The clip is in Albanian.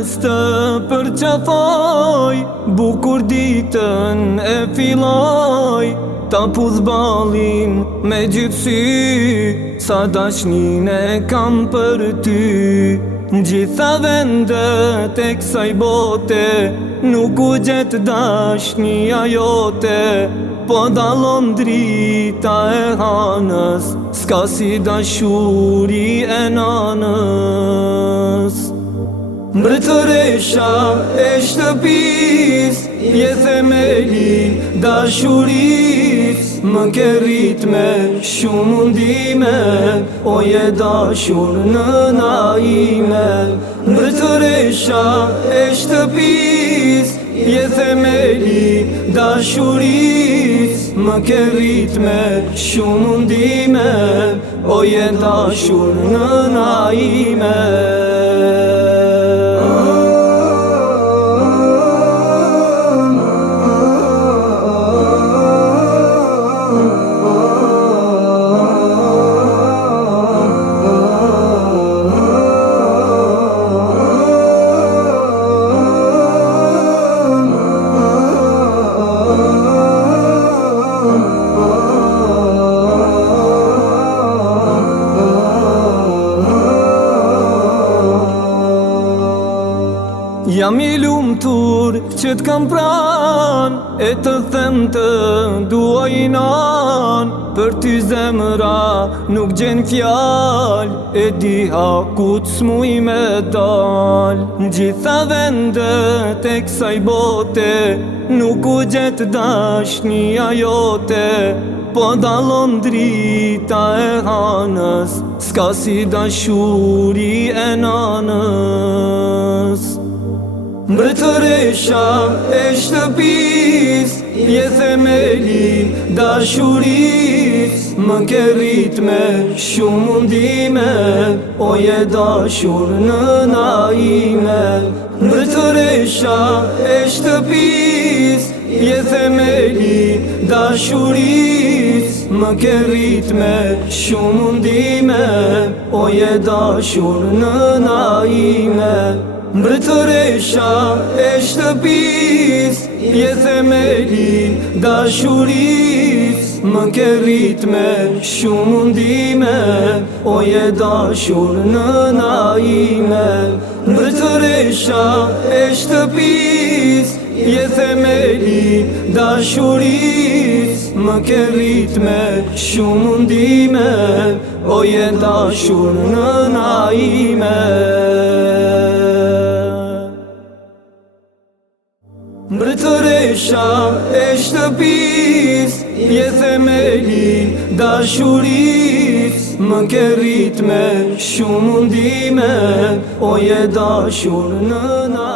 mes të përqafoj, bukur ditën e filloj, ta pudh ballin me gjithësi, sa dashnin e kam për ty. Gjitha vendet e kësaj bote, nuk u gjet dashnia jote, po dallon drita e hanës, s'ka si dashuri e nanës. Mbretëresha e shtëpis, je themeli dashuris, më ke rrit me shumë mundime, o je dashur nëna ime. Mbretëresha e shtëpis, je themeli dashuris, më ke rrit me shumë mundime, o je dashur nëna ime. Jam I lumtur që t'kam pran, e të them të duaj nan. Për ty zemra nuk gjen fjal, e diha ku t'smuj me dal. Gjitha vendet e kësaj bote, nuk u gjet dashnia jote, po dallon drita e hanës, s'ka si dashuri e nanës. Mbretëresha e shtëpis, je themeli dashuris, më ke rrit me shumë mundime, o je dashur nëna ime. Mbretëresha e shtëpis, je themeli dashuris, më ke rrit me shumë mundime, o je dashur nëna ime. Mbretëresha e shtëpis, je themeli dashuris, më ke rrit me shumë mundime, o je dashur nëna ime. Mbretëresha e shtëpis, je themeli dashuris, më ke rrit me shumë mundime, o je dashur nëna ime. Mbretëresha e shtëpis, je themeli dashuris, më ke rrit me shumë mundime, o je dashur nëna